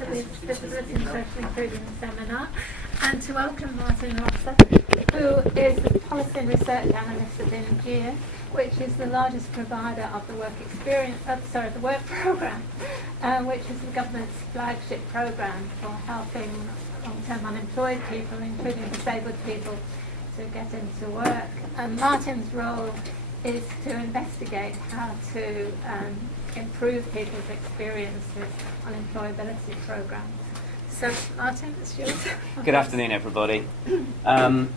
to this Disability and Social Inclusion seminar, and to welcome Martin Rosser, who is the Policy and Research Analyst at Ingeus, which is the largest provider of the work programme, which is the government's flagship programme for helping long-term unemployed people, including disabled people, to get into work. And Martin's role is to investigate how to improve people's experience with unemployability programs. So, Martin, it's yours. Good afternoon, everybody. I'm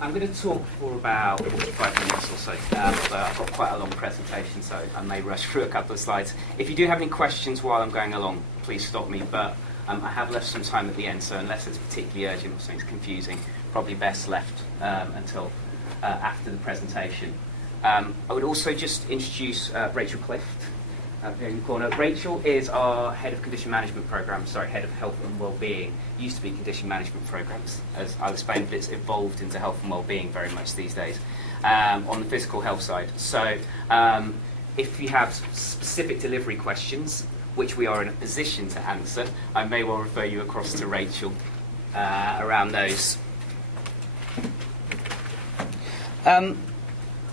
going to talk for about 45 minutes or so, but I've got quite a long presentation, so I may rush through a couple of slides. If you do have any questions while I'm going along, please stop me, but I have left some time at the end, so unless it's particularly urgent or something's confusing, probably best left until after the presentation. I would also just introduce Rachel Clift here in the corner. Rachel is our head of condition management programs, head of health and wellbeing. Used to be condition management programs, as I'll explain, but it's evolved into health and wellbeing very much these days on the physical health side. So if you have specific delivery questions, which we are in a position to answer, I may well refer you across to Rachel around those.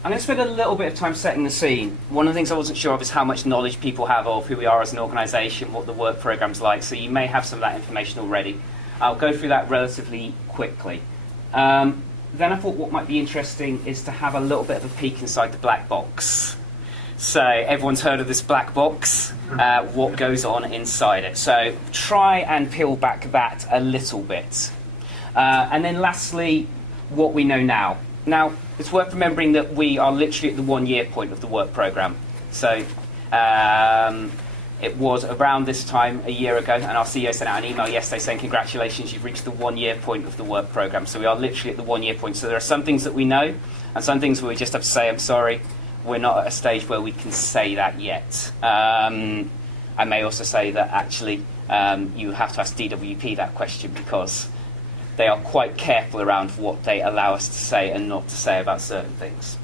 I'm going to spend a little bit of time setting the scene. One of the things I wasn't sure of is how much knowledge people have of who we are as an organisation, what the work programme's like, so you may have some of that information already. I'll go through that relatively quickly. Then I thought what might be interesting is to have a little bit of a peek inside the black box. So everyone's heard of this black box, what goes on inside it. So try and peel back that a little bit. And then lastly, what we know now. Now, it's worth remembering that we are literally at the 1 year point of the work programme. So it was around this time a year ago, and our CEO sent out an email yesterday saying, congratulations, you've reached the 1 year point of the work programme. So we are literally at the 1 year point. So there are some things that we know, and some things where we just have to say, I'm sorry, we're not at a stage where we can say that yet. I may also say that actually you have to ask DWP that question, because they are quite careful around what they allow us to say and not to say about certain things.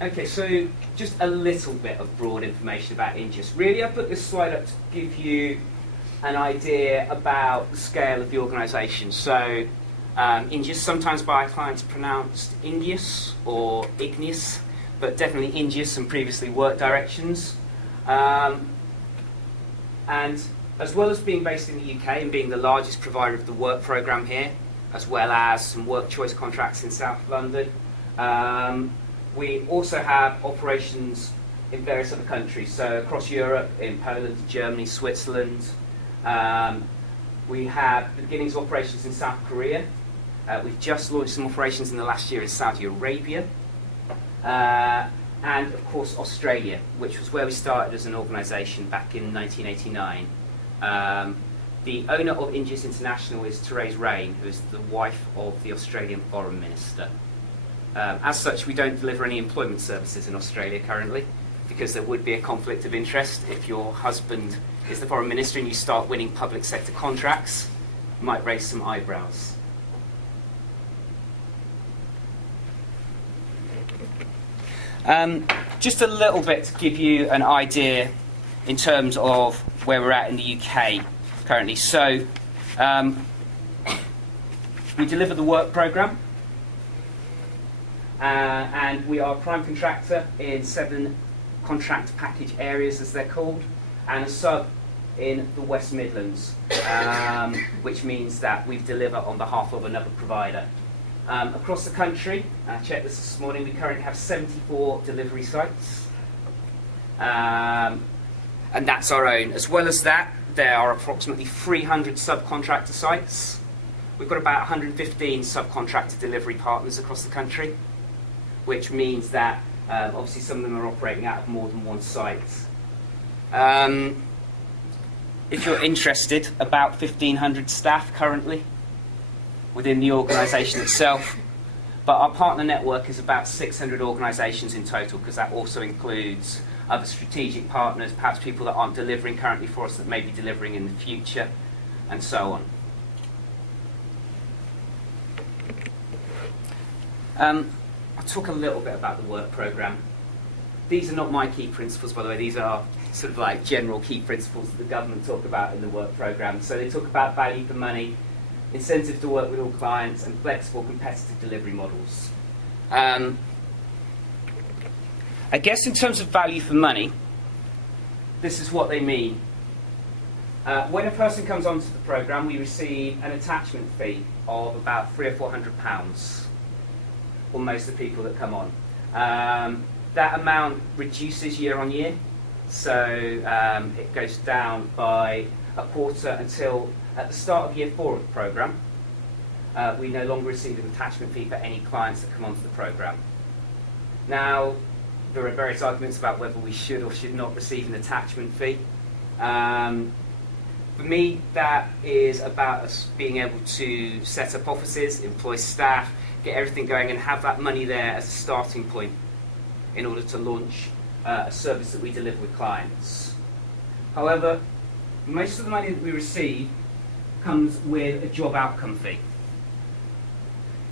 Okay, so just a little bit of broad information about Ingeus. Really, I put this slide up to give you an idea about the scale of the organisation. So Ingeus, sometimes by our clients pronounced Ingeus or Igneus, but definitely Ingeus and previously work directions. And as well as being based in the UK and being the largest provider of the work programme here, as well as some work choice contracts in South London, we also have operations in various other countries. So across Europe, in Poland, Germany, Switzerland. We have the beginnings of operations in South Korea. We've just launched some operations in the last year in Saudi Arabia. And of course Australia, which was where we started as an organisation back in 1989. The owner of Ingeus International is Therese Rain, who is the wife of the Australian Foreign Minister. As such, we don't deliver any employment services in Australia currently, because there would be a conflict of interest if your husband is the Foreign Minister and you start winning public sector contracts. You might raise some eyebrows. Just a little bit to give you an idea in terms of where we're at in the UK currently. So we deliver the work programme, and we are a prime contractor in 7 contract package areas, as they're called, and a sub in the West Midlands, which means that we deliver on behalf of another provider. Across the country, I checked this morning, we currently have 74 delivery sites. And that's our own. As well as that, there are approximately 300 subcontractor sites. We've got about 115 subcontractor delivery partners across the country, which means that obviously some of them are operating out of more than one site. If you're interested, about 1,500 staff currently within the organisation itself, but our partner network is about 600 organisations in total, because that also includes other strategic partners, perhaps people that aren't delivering currently for us that may be delivering in the future, and so on. I'll talk a little bit about the work programme. these are not my key principles, by the way. These are sort of like general key principles that the government talk about in the work programme. So they talk about value for money, incentive to work with all clients, and flexible competitive delivery models. I guess in terms of value for money, this is what they mean. When a person comes onto the programme, we receive an attachment fee of about £300 or £400 for most of the people that come on. That amount reduces year on year, so it goes down by a quarter until at the start of year 4 of the programme. We no longer receive an attachment fee for any clients that come onto the programme. Now, there are various arguments about whether we should or should not receive an attachment fee. For me, that is about us being able to set up offices, employ staff, get everything going, and have that money there as a starting point in order to launch a service that we deliver with clients. However, most of the money that we receive comes with a job outcome fee.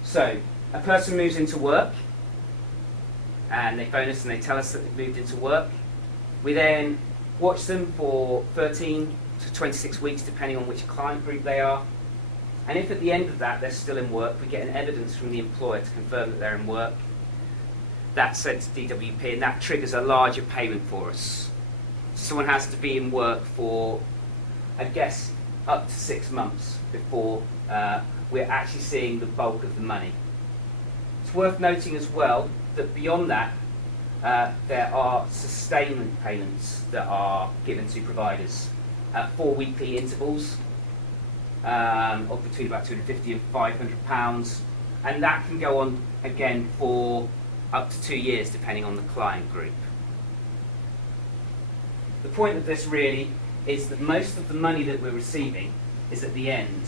So, a person moves into work, and they phone us and they tell us that they've moved into work. We then watch them for 13 to 26 weeks, depending on which client group they are. And if at the end of that they're still in work, we get an evidence from the employer to confirm that they're in work. That's sent to DWP, and that triggers a larger payment for us. Someone has to be in work for, I guess, up to 6 months before we're actually seeing the bulk of the money. It's worth noting as well that beyond that, there are sustainment payments that are given to providers at 4 weekly intervals of between about £250 and £500, and that can go on again for up to 2 years depending on the client group. The point of this really is that most of the money that we're receiving is at the end.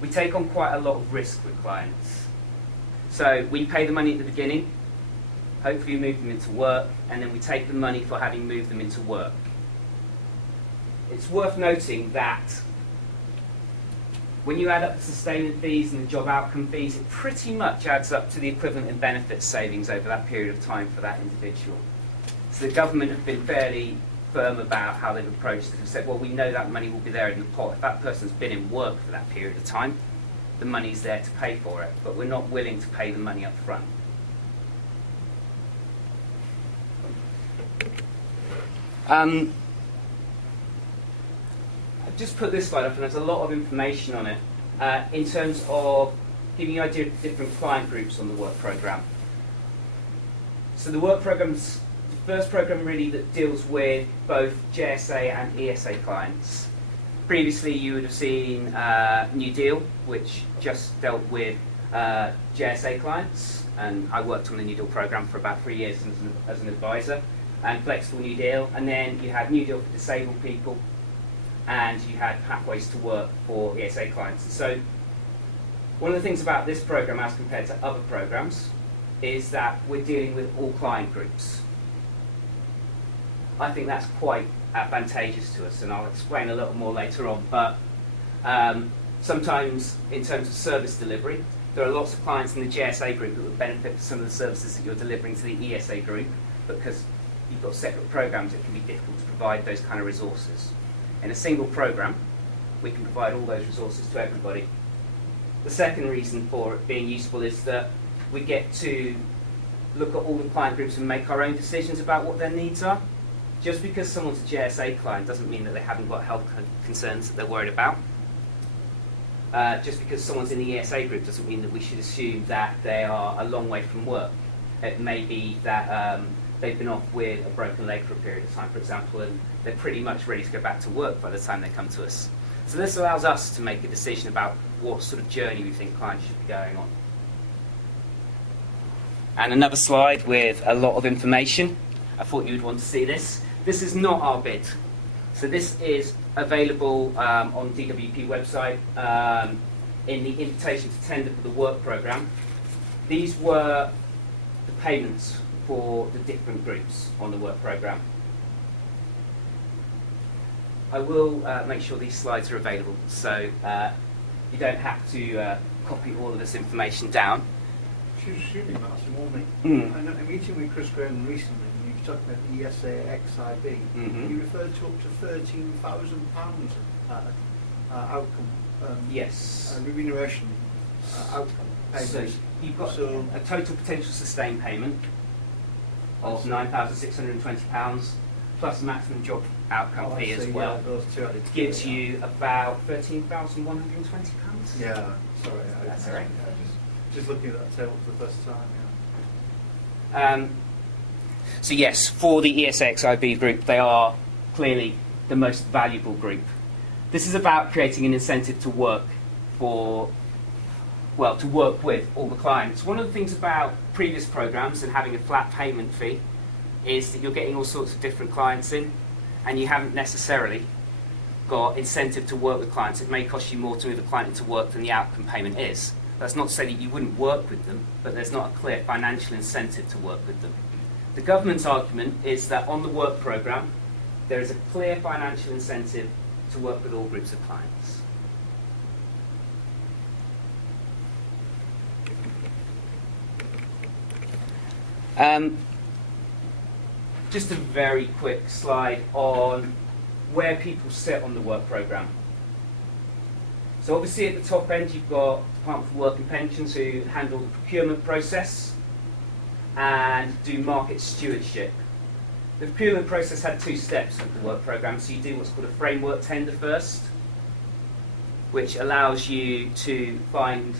We take on quite a lot of risk with clients. So we pay the money at the beginning, hopefully we move them into work, and then we take the money for having moved them into work. It's worth noting that when you add up the sustainment fees and the job outcome fees, it pretty much adds up to the equivalent in benefit savings over that period of time for that individual. So the government have been fairly firm about how they've approached it and said, well, we know that money will be there in the pot. If that person's been in work for that period of time, the money's there to pay for it, but we're not willing to pay the money up front. I've just put this slide up, and there's a lot of information on it in terms of giving you an idea of different client groups on the work programme. So the work programme's the first programme really that deals with both JSA and ESA clients. Previously you would have seen New Deal, which just dealt with JSA clients, and I worked on the New Deal programme for about 3 years as an advisor, and Flexible New Deal, and then you had New Deal for disabled people, and you had Pathways to Work for ESA clients. So one of the things about this programme as compared to other programmes is that we're dealing with all client groups. I think that's quite advantageous to us, and I'll explain a little more later on, but sometimes in terms of service delivery, there are lots of clients in the JSA group that would benefit from some of the services that you're delivering to the ESA group, because you've got separate programs, it can be difficult to provide those kind of resources. In a single program, we can provide all those resources to everybody. The second reason for it being useful is that we get to look at all the client groups and make our own decisions about what their needs are. Just because someone's a JSA client doesn't mean that they haven't got health concerns that they're worried about. Just because someone's in the ESA group doesn't mean that we should assume that they are a long way from work. It may be that they've been off with a broken leg for a period of time, for example, and they're pretty much ready to go back to work by the time they come to us. So this allows us to make a decision about what sort of journey we think clients should be going on. And another slide with a lot of information. I thought you'd want to see this. This is not our bid. So this is available on the DWP website in the invitation to tender for the work programme. These were the payments for the different groups on the work programme. I will make sure these slides are available, so you don't have to copy all of this information down. Excuse me, Martin, warn me. Mm. I'm meeting with Chris Graham recently, and you you're talking about the ESA XIB, Mhm. you referred to up to £13,000 outcome, Yes. remuneration outcome So payments. you've got So- a total potential sustained payment of £9,620 plus a maximum job outcome Oh, I fee as see, well. yeah, those two added Gives together, you about £13,120. Yeah, sorry. That's all right. Just looking at that table for the first time, So yes, for the ESXIB group, they are clearly the most valuable group. This is about creating an incentive to work to work with all the clients. One of the things about previous programs and having a flat payment fee is that you're getting all sorts of different clients in, and you haven't necessarily got incentive to work with clients. It may cost you more to move a client into work than the outcome payment is. That's not to say that you wouldn't work with them, but there's not a clear financial incentive to work with them. The government's argument is that on the work programme, there is a clear financial incentive to work with all groups of clients. Just a very quick slide on where people sit on the work programme. So obviously at the top end you've got Department for Work and Pensions, who handle the procurement process and do market stewardship. The procurement process had two steps of the work programme. So you do what's called a framework tender first, which allows you to find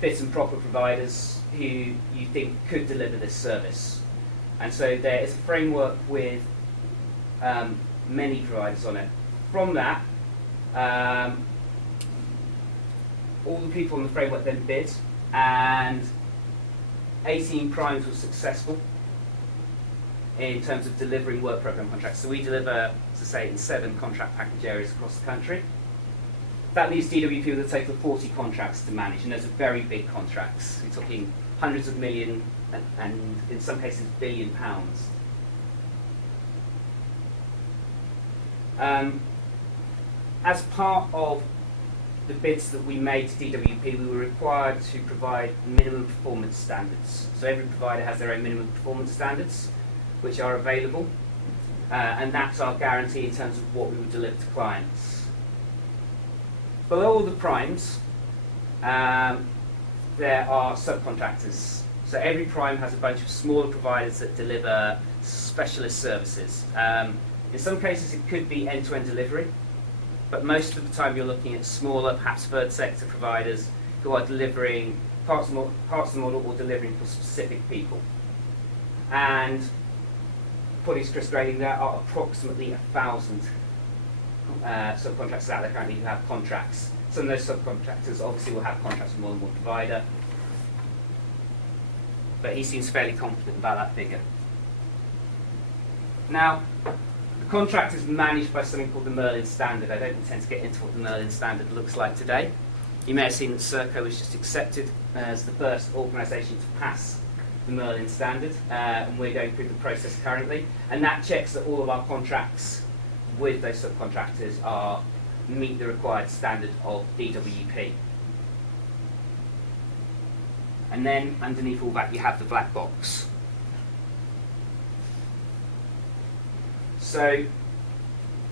fit and proper providers who you think could deliver this service. And so there is a framework with many providers on it. From that, all the people on the framework then bid, and 18 primes were successful in terms of delivering work programme contracts. So we deliver, as I say, in 7 contract package areas across the country. That leaves DWP with a total of 40 contracts to manage, and those are very big contracts. We're talking hundreds of million and in some cases £1 billion. As part of the bids that we made to DWP, we were required to provide minimum performance standards. So every provider has their own minimum performance standards, which are available, and that's our guarantee in terms of what we would deliver to clients. Below all the primes, there are subcontractors. So every prime has a bunch of smaller providers that deliver specialist services. In some cases it could be end-to-end delivery, but most of the time you're looking at smaller, perhaps third sector providers who are delivering parts of the model or delivering for specific people. And Putty's Chris grading, there are approximately 1,000 subcontractors out there currently who have contracts. Some of those subcontractors obviously will have contracts with more than one provider, but he seems fairly confident about that figure. Now, the contract is managed by something called the Merlin Standard. I don't intend to get into what the Merlin Standard looks like today. You may have seen that Serco was just accepted as the first organisation to pass the Merlin Standard, and we're going through the process currently. And that checks that all of our contracts with those subcontractors meet the required standard of DWP. And then underneath all that you have the black box. So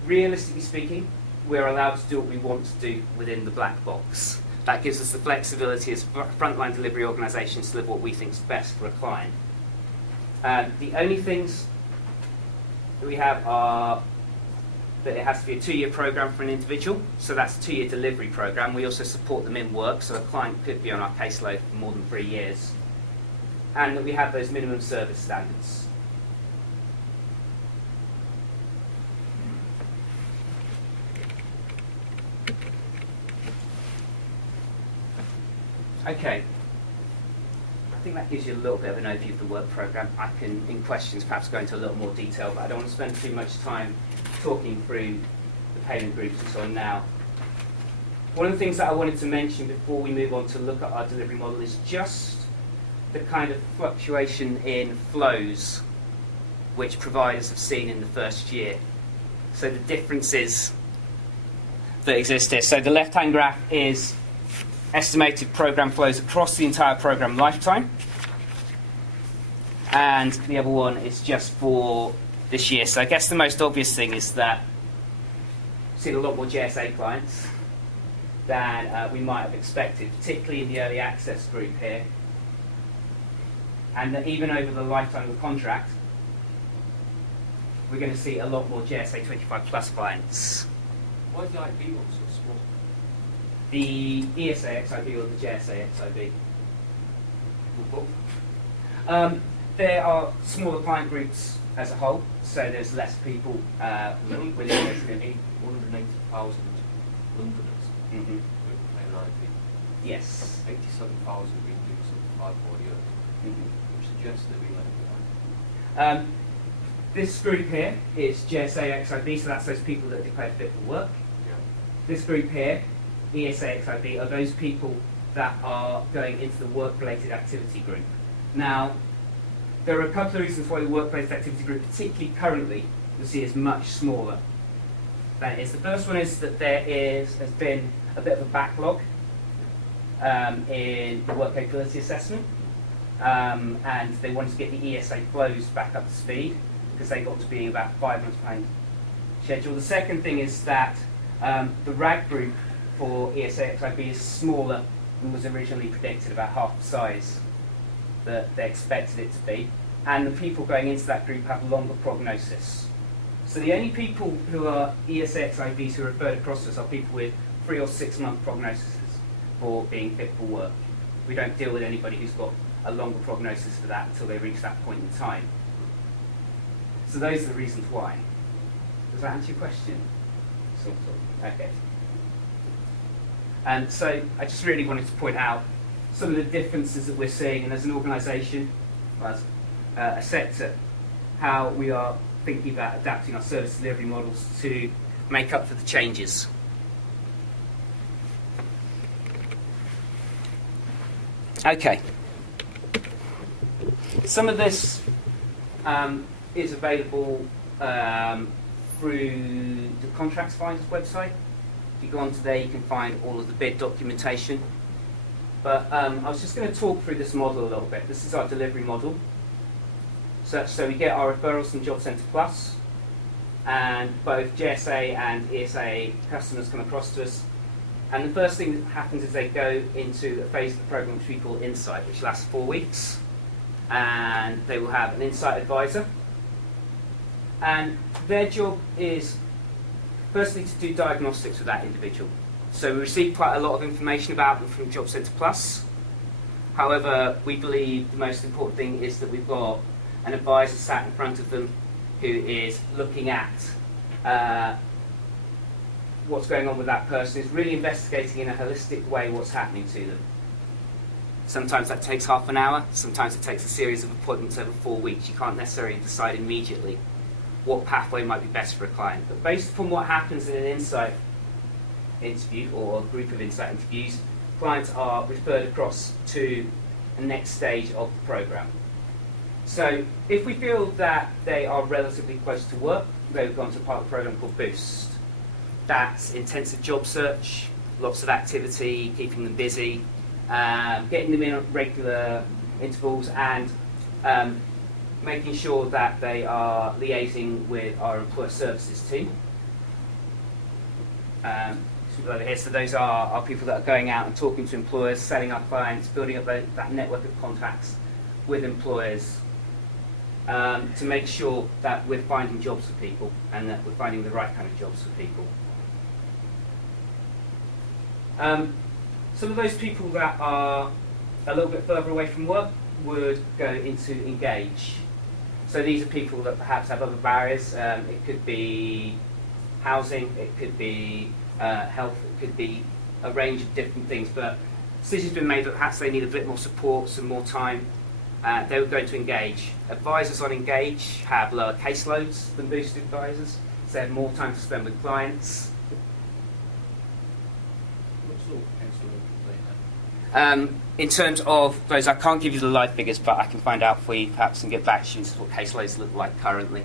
realistically speaking, we're allowed to do what we want to do within the black box. That gives us the flexibility as frontline delivery organisations to deliver what we think is best for a client. The only things that we have are that it has to be a 2-year programme for an individual, so that's a 2-year delivery programme. We also support them in work, so a client could be on our caseload for more than 3 years. And that we have those minimum service standards. Okay, I think that gives you a little bit of an overview of the work programme. I can, in questions, perhaps go into a little more detail, but I don't want to spend too much time talking through the payment groups and so on now. One of the things that I wanted to mention before we move on to look at our delivery model is just the kind of fluctuation in flows which providers have seen in the first year. So the differences that exist here. So the left-hand graph is estimated programme flows across the entire programme lifetime. and the other one is just for this year. So I guess the most obvious thing is that we've seen a lot more GSA clients than we might have expected, particularly in the early access group here. And that even over the lifetime of the contract, we're going to see a lot more GSA 25 plus clients. Why is the IB one so small? The ESA XIB or the GSA XIB? There are smaller client groups as a whole, so there's less people within those community. 180,000 Londoners Mm-hmm. playing IB. Yes. 87,000 been doing something for 5 years, Mm-hmm. which suggests they've been left behind. This group here is GSA XIB, so that's those people that declared fit for work. Yeah. This group here, ESA XIB, are those people that are going into the work-related activity group. Now, there are a couple of reasons why the work-related activity group, particularly currently, you'll see is much smaller than it is. The first one is that has been a bit of a backlog in the work capability assessment, and they wanted to get the ESA flows back up to speed because they got to be about 5 months behind schedule. The second thing is that the RAG group for ESA XIB is smaller than was originally predicted, about half the size that they expected it to be, and the people going into that group have longer prognosis. So the only people who are ESA XIBs who are referred across to us are people with 3 or 6 month prognoses for being fit for work. We don't deal with anybody who's got a longer prognosis for that until they reach that point in time. So those are the reasons why. Does that answer your question? Sort of. Okay. And so I just really wanted to point out some of the differences that we're seeing, and as an organisation, as a sector, how we are thinking about adapting our service delivery models to make up for the changes. Okay. Some of this is available through the Contracts Finders website. If you go onto there, you can find all of the bid documentation. But I was just going to talk through this model a little bit. This is our delivery model. So we get our referrals from Job Centre Plus, and both GSA and ESA customers come across to us. And the first thing that happens is they go into a phase of the program which we call Insight, which lasts 4 weeks. And they will have an Insight advisor. And their job is firstly to do diagnostics with that individual. So we receive quite a lot of information about them from Job Centre Plus. However, we believe the most important thing is that we've got an advisor sat in front of them who is looking at what's going on with that person, is really investigating in a holistic way what's happening to them. Sometimes that takes half an hour, sometimes it takes a series of appointments over 4 weeks. You can't necessarily decide immediately what pathway might be best for a client. But based upon what happens in an Insight interview or a group of Insight interviews, clients are referred across to the next stage of the program. So if we feel that they are relatively close to work, they would go on to a part of the program called Boost. That's intensive job search, lots of activity, keeping them busy, getting them in at regular intervals, and making sure that they are liaising with our employer services team. Over here. So those are people that are going out and talking to employers, selling our clients, building up that network of contacts with employers, to make sure that we're finding jobs for people and that we're finding the right kind of jobs for people. Some of those people that are a little bit further away from work would go into Engage. So these are people that perhaps have other barriers. It could be housing, it could be health, it could be a range of different things, but decisions have been made that perhaps they need a bit more support, some more time. They would go to Engage. Advisors on Engage have lower caseloads than Boosted advisors, so they have more time to spend with clients. What sort of caseload do they have? In terms of those, I can't give you the live figures, but I can find out for you perhaps and get back to you as to what caseloads look like currently.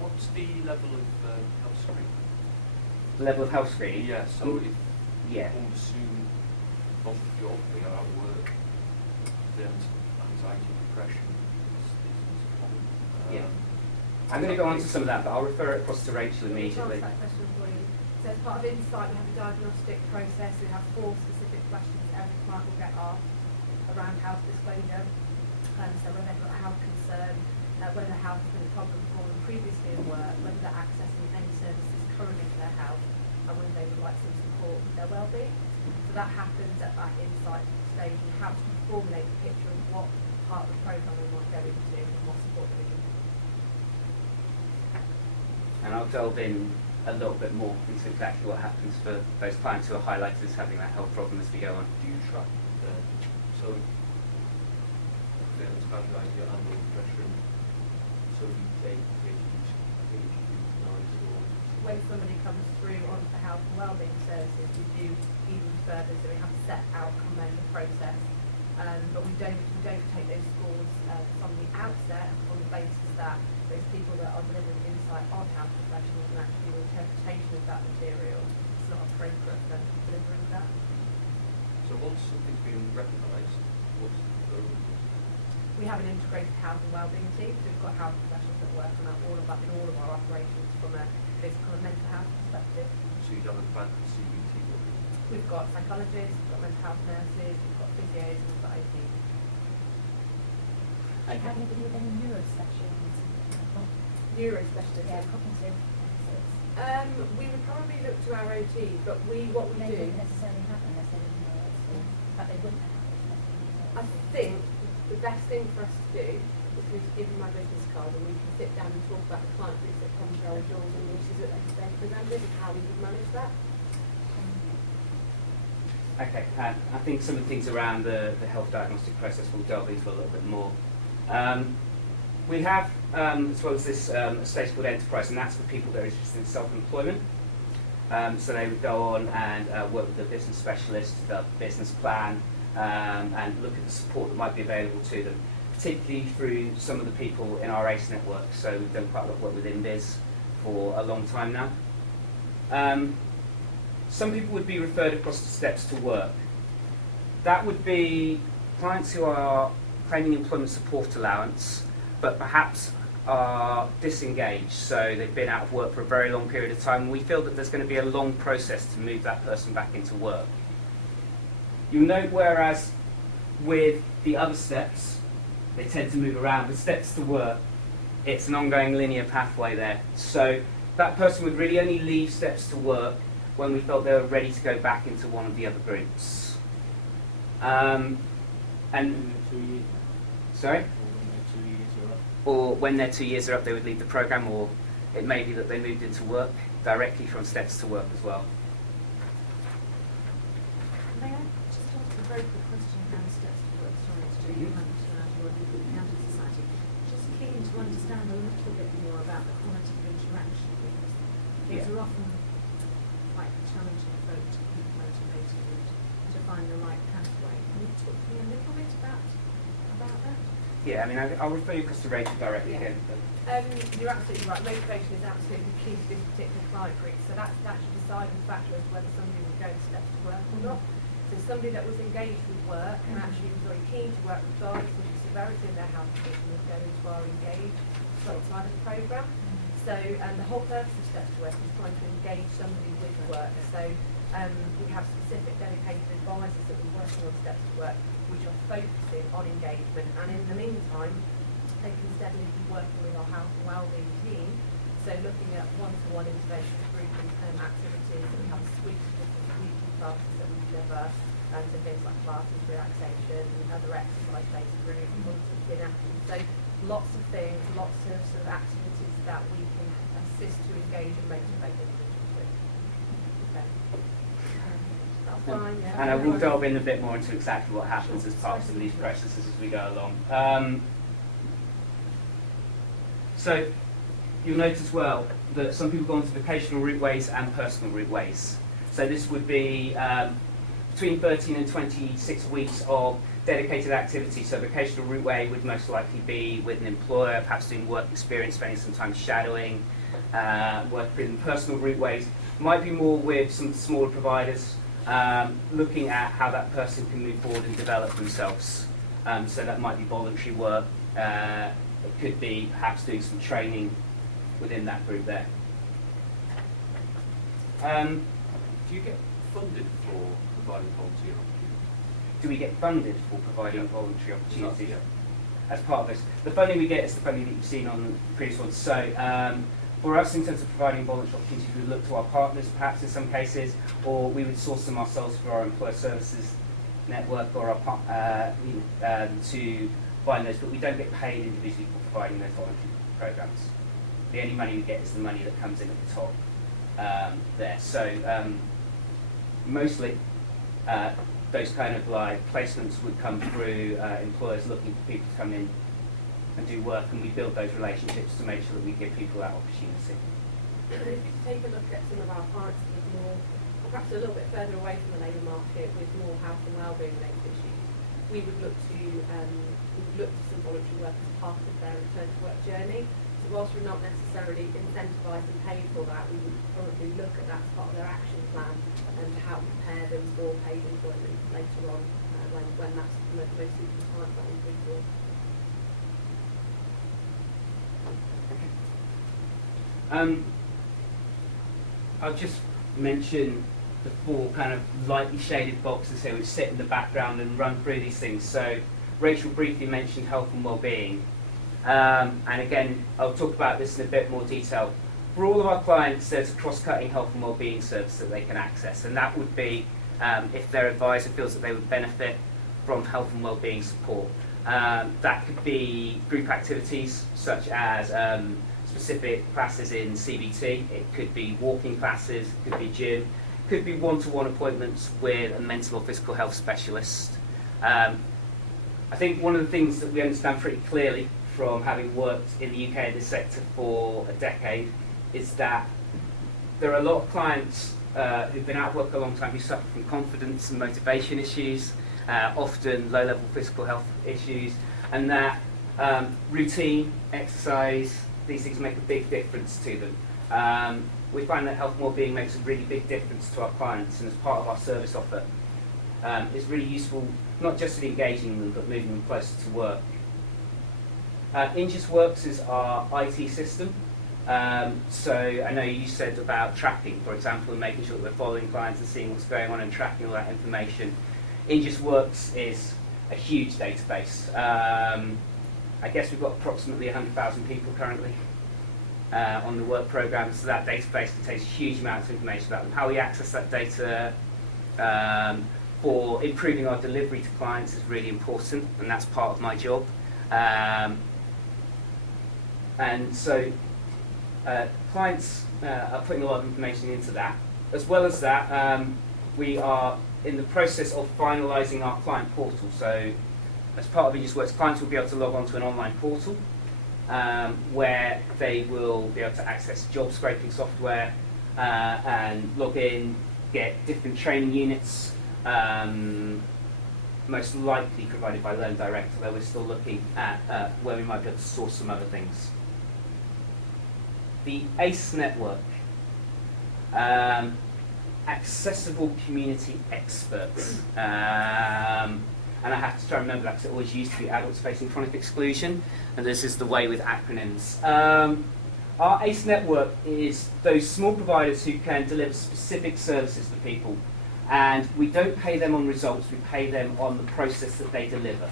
What's the level of health screening? The level of health screening? Yeah, so if Yeah. people assume both of you are out of work, they have anxiety, depression is common. Yeah. I'm going to go on to some of that, but I'll refer it across to Rachel immediately. That question for you. So as part of Insight, we have a diagnostic process. We have 4 specific questions every client will get asked around health disclosure. So whether they've got a health concern, whether their health has been a problem for them previously in work, whether they're accessing any services currently for their health, and whether they would like some support with their well-being. So that happens at that Insight stage and helps to formulate the picture of what part of the programme we might go into and what support we need. And I'll delve in a little bit more into exactly what happens for those clients who are highlighted as having that health problem as we go on. Do you track so I understand the idea of handling depression, so you take When somebody comes through onto the health and wellbeing services, we do even further, so we have a set outcome measure process, but we don't take those scores from the outset on the basis that those people that are delivering Insight are health professionals, and actually the interpretation of that material is not appropriate for them to be delivering that. So once something's been recognised, what's the We have an integrated health and wellbeing team, so we've got health professionals that work on that, all of that in all of our operations from a physical and mental health perspective. so you have a plan for CBT work? We've got psychologists, we've got mental health nurses, we've got physios, and we've got OT. Do you have anybody with any neuro sessions? Neuro specialists. Yeah, cognitive deficits. We would probably look to our OT, but what we They do, wouldn't necessarily have them unless they didn't know it. But they wouldn't have it unless they didn't know I it. think the best thing for us to do is for me to give them my business card and we can sit down and talk about the client groups that come to our doors and the issues that they've presented and how we would manage that. Okay, I think some of the things around the health diagnostic process we'll delve into a little bit more. We have, as well as this, a stage called Enterprise, and that's for people that are interested in self-employment. So they would go on and work with a business specialist, develop a business plan, and look at the support that might be available to them, particularly through some of the people in our ACE network. So we've done quite a lot of work with Ingeus for a long time now. Some people would be referred across to Steps to Work. That would be clients who are claiming employment support allowance, but perhaps are disengaged, so they've been out of work for a very long period of time. We feel that there's going to be a long process to move that person back into work. You'll note whereas with the other steps, they tend to move around. With Steps to Work, it's an ongoing linear pathway there. So that person would really only leave Steps to Work when we felt they were ready to go back into one of the other groups. And sorry? Or when their 2 years are up, they would leave the programme, or it may be that they moved into work directly from Steps to Work as well. May I just ask a very quick question around Steps to Work? Sorry, it's Jane Hunt, the Accounting Society. Just keen to understand a little bit more about the qualitative interaction, because these are often quite challenging folk to keep motivated and to find the right pathway. Can you talk to me a little bit about that? Yeah, I mean, I'll refer you across to Rachel directly again. But You're absolutely right. Motivation is absolutely key to this particular client group. So that's actually deciding factor as to whether somebody would go to Steps to Work or not. So somebody that was engaged with work and actually was very keen to work regardless of the severity of their health condition would go into our engage side of the programme. So the whole purpose of Steps to Work is trying to engage somebody with work. So we have specific dedicated advisors that we're working on Steps to Work, which are focusing on engagement, and in the meantime they can steadily be working with our health and wellbeing team, so looking at one-to-one interventions, group activities. We have a suite of different weekly classes that we deliver, so things like classes, relaxation, and other exercise-based groups, so lots of things, lots of sort of activities that we can assist to engage and motivate individuals with. Okay. That's fine, yeah. And I will delve in a bit more into exactly what happens as part of some of these processes as we go along. So you'll note as well that some people go onto vocational routeways and personal routeways. So this would be between 13 and 26 weeks of dedicated activity. So vocational routeway would most likely be with an employer, perhaps doing work experience, spending some time shadowing. Work in personal routeways might be more with some smaller providers, looking at how that person can move forward and develop themselves. So that might be voluntary work. It could be perhaps doing some training within that group there. Do you get funded for providing volunteer opportunities? Do we get funded for providing Yeah. voluntary opportunities? Yeah. As part of this? The funding we get is the funding that you've seen on the previous ones. So for us, in terms of providing voluntary opportunities, we would look to our partners, perhaps in some cases, or we would source them ourselves for our employer services network or our to find those, but we don't get paid individually for providing those voluntary programs. The only money we get is the money that comes in at the top there. So mostly those kind of like placements would come through employers looking for people to come in and do work, and we build those relationships to make sure that we give people that opportunity. If you take a look at some of our clients with more, or perhaps a little bit further away from the labour market with more health and wellbeing related issues, we would look to some voluntary work as part of their return to work journey. So whilst we're not necessarily incentivised and paid for that, we would probably look at that as part of their action plan and to help prepare them for paid employment later on when that's the most suitable time that we could for. I'll just mention the four kind of lightly shaded boxes here which sit in the background and run through these things. So Rachel briefly mentioned health and well-being. And again, I'll talk about this in a bit more detail. For all of our clients, there's a cross-cutting health and well-being service that they can access, and that would be if their advisor feels that they would benefit from health and well-being support. That could be group activities such as specific classes in CBT, it could be walking classes, it could be gym, it could be one-to-one appointments with a mental or physical health specialist. I think one of the things that we understand pretty clearly from having worked in the UK in this sector for a decade is that there are a lot of clients who've been out of work a long time who suffer from confidence and motivation issues, often low-level physical health issues, and that routine, exercise, these things make a big difference to them. We find that health and wellbeing makes a really big difference to our clients, and as part of our service offer, it's really useful not just in engaging them, but moving them closer to work. Ingeus Works is our IT system. So I know you said about tracking, for example, and making sure that we're following clients and seeing what's going on and tracking all that information. Ingeus Works is a huge database. I guess we've got approximately 100,000 people currently on the work programme, so that database contains huge amounts of information about them. How we access that data for improving our delivery to clients is really important, and that's part of my job. And so clients are putting a lot of information into that. As well as that, we are in the process of finalising our client portal. So as part of Ingeus Works, clients will be able to log on to an online portal where they will be able to access job scraping software and log in, get different training units, most likely provided by Learn Direct, although we're still looking at where we might be able to source some other things. The ACE network, accessible community experts. And I have to try and remember that because it always used to be adults facing chronic exclusion, and this is the way with acronyms. Our ACE network is those small providers who can deliver specific services to people, and we don't pay them on results, we pay them on the process that they deliver.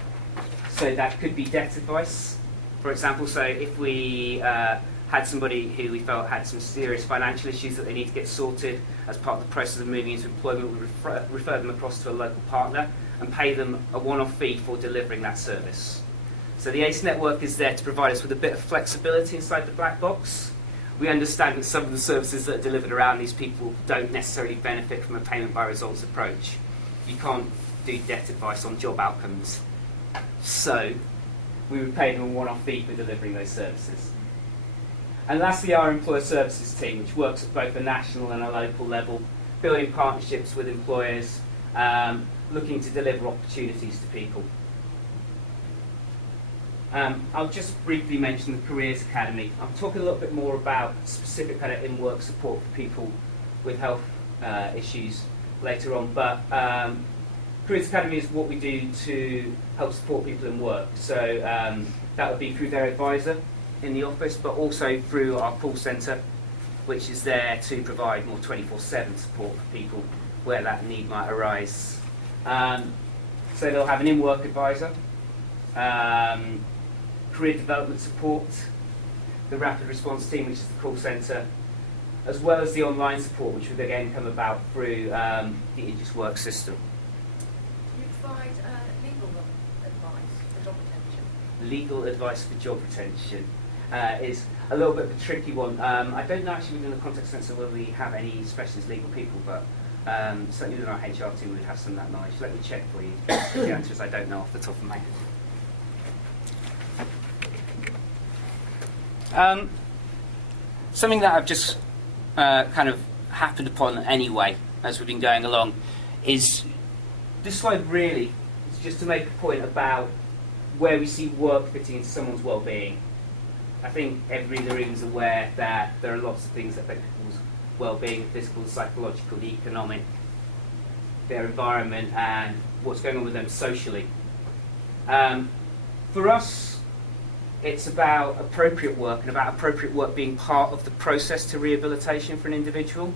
So that could be debt advice, for example. So if we had somebody who we felt had some serious financial issues that they need to get sorted as part of the process of moving into employment, we refer them across to a local partner and pay them a one-off fee for delivering that service. So the ACE network is there to provide us with a bit of flexibility inside the black box. We understand that some of the services that are delivered around these people don't necessarily benefit from a payment by results approach. You can't do debt advice on job outcomes. So we would pay them a one-off fee for delivering those services. And lastly, our employer services team, which works at both a national and a local level, building partnerships with employers, looking to deliver opportunities to people. I'll just briefly mention the Careers Academy. I'll talk a little bit more about specific kind of in-work support for people with health issues later on, but Careers Academy is what we do to help support people in work. So that would be through their advisor in the office, but also through our call centre, which is there to provide more 24/7 support for people where that need might arise. So they'll have an in-work advisor, career development support, the rapid response team, which is the call centre, as well as the online support, which would again come about through the Ingeus work system. Do you provide legal advice for job retention? Legal advice for job retention is a little bit of a tricky one. I don't know actually within the contact centre whether we have any specialist legal people, but certainly within our HR team we would have some of that knowledge. Let me check for you. The answer is I don't know off the top of my head. Something that I've just kind of happened upon anyway as we've been going along is this slide really is just to make a point about where we see work fitting into someone's well-being. I think everybody in the room is aware that there are lots of things that affect people's well-being, physical, psychological, economic, their environment, and what's going on with them socially. For us, it's about appropriate work and about appropriate work being part of the process to rehabilitation for an individual.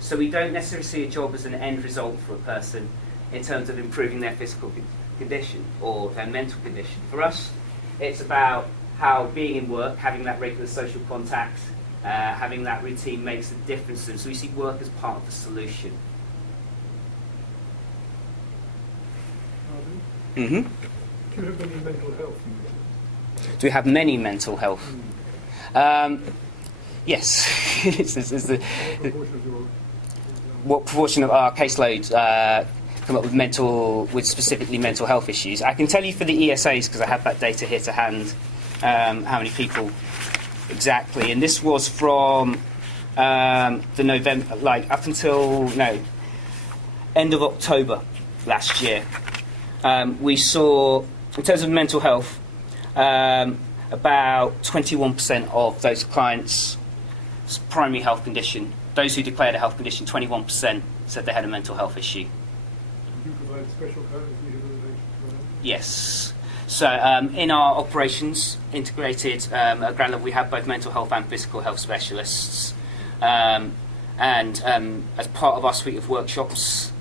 So we don't necessarily see a job as an end result for a person in terms of improving their physical condition or their mental condition. For us, it's about how being in work, having that regular social contact, having that routine makes a difference to them. So we see work as part of the solution. Mm-hmm. Do you have any mental health? Do we have many mental health? Yes. What proportion of our caseload come up with specifically mental health issues? I can tell you for the ESAs, because I have that data here to hand, how many people exactly. And this was from the November, up until end of October last year. We saw, in terms of mental health, about 21% of those clients' primary health condition, those who declared a health condition, 21% said they had a mental health issue. Do you provide special kind of rehabilitation for them? Yes. So in our operations integrated at ground level, we have both mental health and physical health specialists. And as part of our suite of workshops,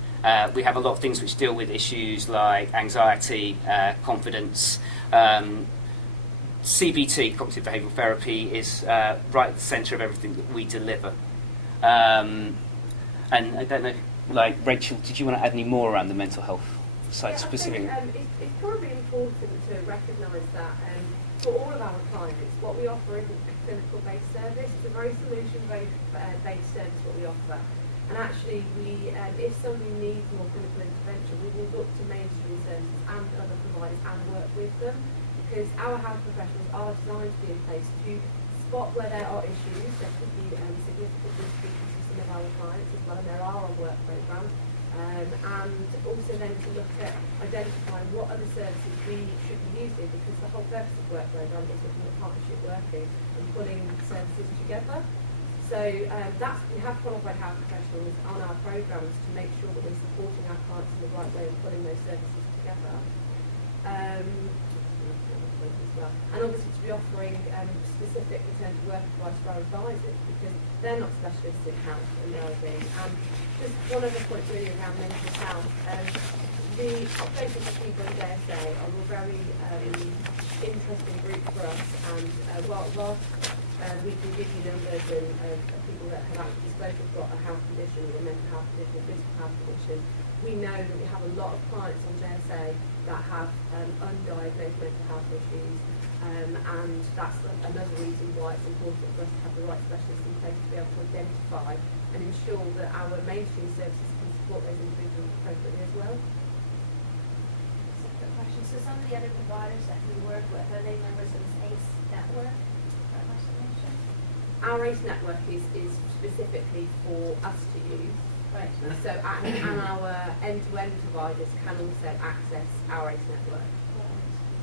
we have a lot of things which deal with issues like anxiety, confidence. CBT, cognitive behavioural therapy, is right at the centre of everything that we deliver. And I don't know, Rachel, did you want to add any more around the mental health side specifically? I think, it's probably important to recognise that for all of our clients, what we offer isn't a clinical-based service. It's a very solution-based service what we offer. And actually, if somebody needs more clinical intervention, we will look to mainstream services and other providers and work with them, because our health professionals are designed to be in place to spot where there are issues. There could be significant difficulties for some of our clients as well, and there are on work programmes. And also then to look at identifying what other services we should be using, because the whole purpose of work programme is looking at partnership working and pulling services together. So we have qualified health professionals on our programmes to make sure that we're supporting our clients in the right way and pulling those services together. And obviously to be offering specific return to work advice for our advisors, because they're not specialists in health and wellbeing. And just one other point really around mental health. The population of people in JSA are a very interesting group for us, and whilst we can give you numbers of people that have actually disclosed they've got a health condition, or a mental health condition, or physical health condition, we know that we have a lot of clients on JSA that have undiagnosed mental health issues, and that's another reason why it's important for us to have the right specialists in place to be able to identify and ensure that our mainstream services can support those individuals appropriately as well. Separate question. So some of the other providers that we work with, are they members of this ACE network? Our ACE network is specifically for us to use. Right. So and our end-to-end providers can also access our ACE network.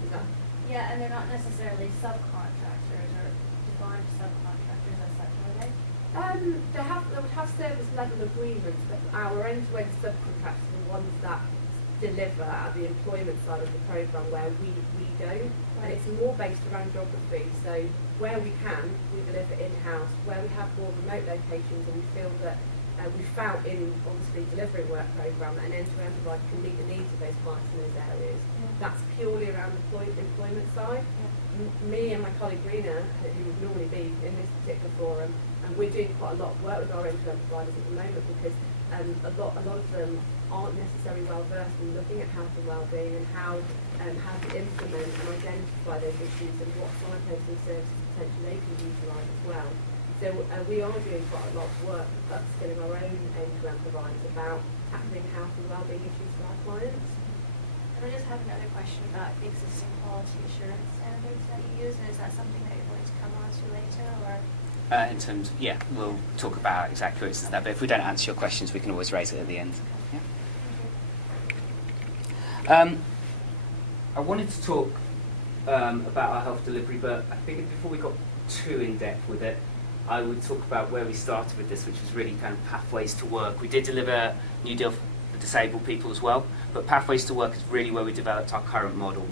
Is that? Yeah, and they're not necessarily subcontractors or defined subcontractors as such, are they? They would have service level agreements, but our end-to-end subcontractors are the ones that deliver at the employment side of the programme where we don't. And it's more based around geography. So where we can, we deliver in-house. Where we have more remote locations and we feel that we found in obviously delivering work programme that an end-to-end provider can meet the needs of those clients in those areas. That's purely around the employment side. Me and my colleague Rena, who would normally be in this particular forum, and we're doing quite a lot of work with our end-to-end providers at the moment because a lot of them aren't necessarily well versed in looking at health and wellbeing and how to implement and identify those issues and what signposting services potentially they can utilise as well. So we are doing quite a lot of work upskilling our own end-to-end providers about tackling health and wellbeing issues for our clients. And I just have another question about the existing quality assurance standards that you use, and is that something that you're going to come on to later, or? In terms of, yeah, we'll talk about exactly what it is that, but if we don't answer your questions, we can always raise it at the end. Yeah. I wanted to talk about our health delivery, but I figured before we got too in-depth with it, I would talk about where we started with this, which was really kind of pathways to work. We did deliver a new deal for disabled people as well, but pathways to work is really where we developed our current model.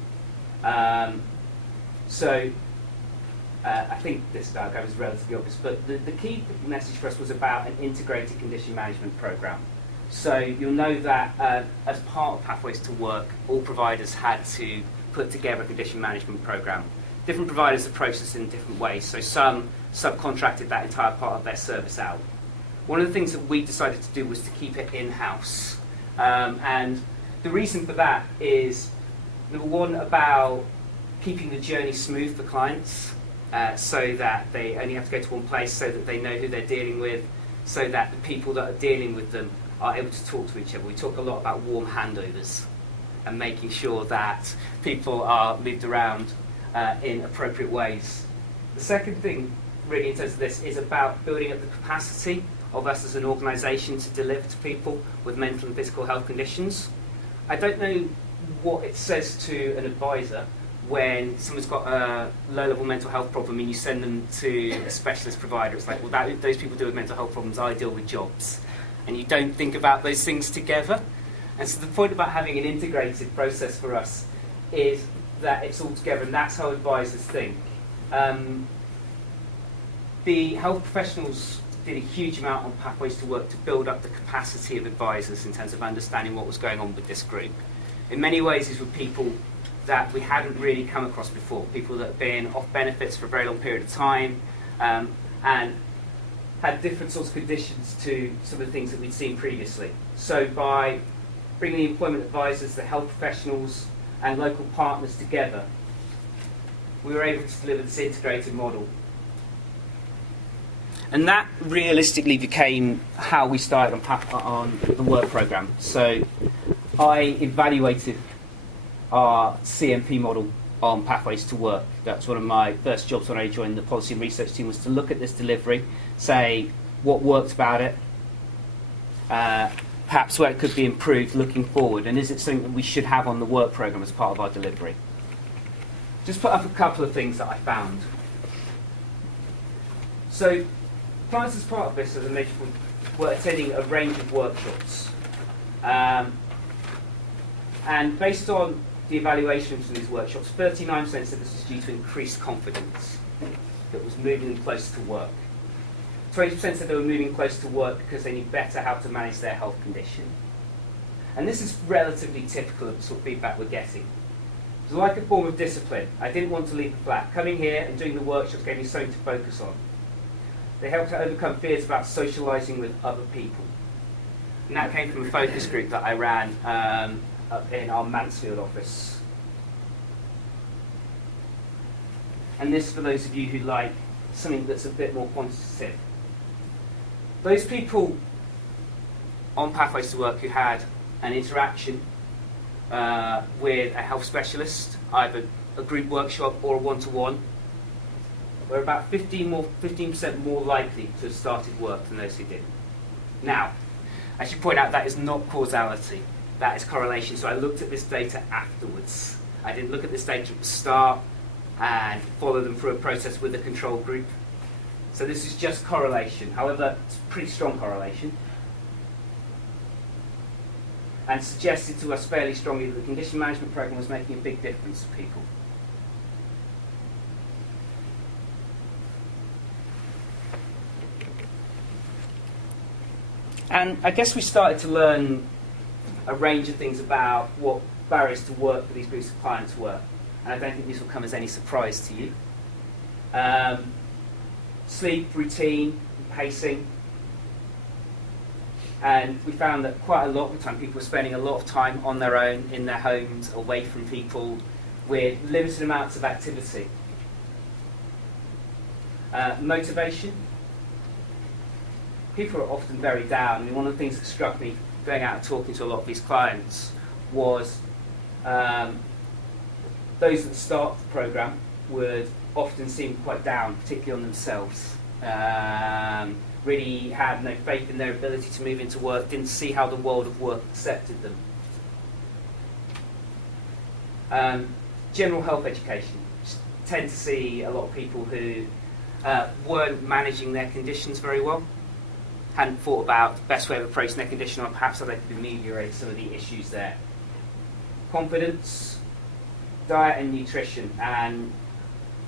I think this diagram is relatively obvious, but the key message for us was about an integrated condition management program. So you'll know that as part of Pathways to Work, all providers had to put together a condition management program. Different providers approach this in different ways, so some subcontracted that entire part of their service out. One of the things that we decided to do was to keep it in-house. And the reason for that is, number one, about keeping the journey smooth for clients, so that they only have to go to one place, so that they know who they're dealing with, so that the people that are dealing with them are able to talk to each other. We talk a lot about warm handovers and making sure that people are moved around in appropriate ways. The second thing, really, in terms of this, is about building up the capacity of us as an organisation to deliver to people with mental and physical health conditions. I don't know what it says to an advisor when someone's got a low-level mental health problem and you send them to a specialist provider. It's like, well, those people deal with mental health problems, I deal with jobs. And you don't think about those things together. And so the point about having an integrated process for us is that it's all together, and that's how advisors think. The health professionals did a huge amount on Pathways to Work to build up the capacity of advisors in terms of understanding what was going on with this group. In many ways, these were people that we hadn't really come across before, people that have been off benefits for a very long period of time, and had different sorts of conditions to some of the things that we'd seen previously. So by bringing the employment advisors, the health professionals, and local partners together, we were able to deliver this integrated model. And that realistically became how we started on the work programme. So I evaluated our CMP model on Pathways to Work. That's one of my first jobs when I joined the policy and research team, was to look at this delivery, say what worked about it, perhaps where it could be improved looking forward, and is it something that we should have on the work programme as part of our delivery. Just put up a couple of things that I found. So clients, as part of this, as I mentioned, were attending a range of workshops. And based on the evaluations from these workshops, 39% said this was due to increased confidence that was moving them closer to work. 20% said they were moving closer to work because they knew better how to manage their health condition. And this is relatively typical of the sort of feedback we're getting. It was like a form of discipline. I didn't want to leave the flat. Coming here and doing the workshops gave me something to focus on. They helped to overcome fears about socialising with other people. And that came from a focus group that I ran up in our Mansfield office. And this, for those of you who like something that's a bit more quantitative. Those people on Pathways to Work who had an interaction with a health specialist, either a group workshop or a one-to-one, were about 15% more likely to have started work than those who didn't. Now, I should point out that is not causality, that is correlation. So I looked at this data afterwards. I didn't look at this data at the start and follow them through a process with a control group. So this is just correlation. However, it's pretty strong correlation. and suggested to us fairly strongly that the condition management program was making a big difference to people. And I guess we started to learn a range of things about what barriers to work for these groups of clients were. And I don't think this will come as any surprise to you. Sleep, routine, pacing. And we found that quite a lot of the time people were spending a lot of time on their own, in their homes, away from people, with limited amounts of activity. Motivation. People are often very down. I mean, one of the things that struck me going out and talking to a lot of these clients was those that start the program would often seem quite down, particularly on themselves. Really had no faith in their ability to move into work, didn't see how the world of work accepted them. General health education. Just tend to see a lot of people who weren't managing their conditions very well, hadn't thought about the best way of approaching their condition, or perhaps how they could ameliorate some of the issues there. Confidence, diet and nutrition, and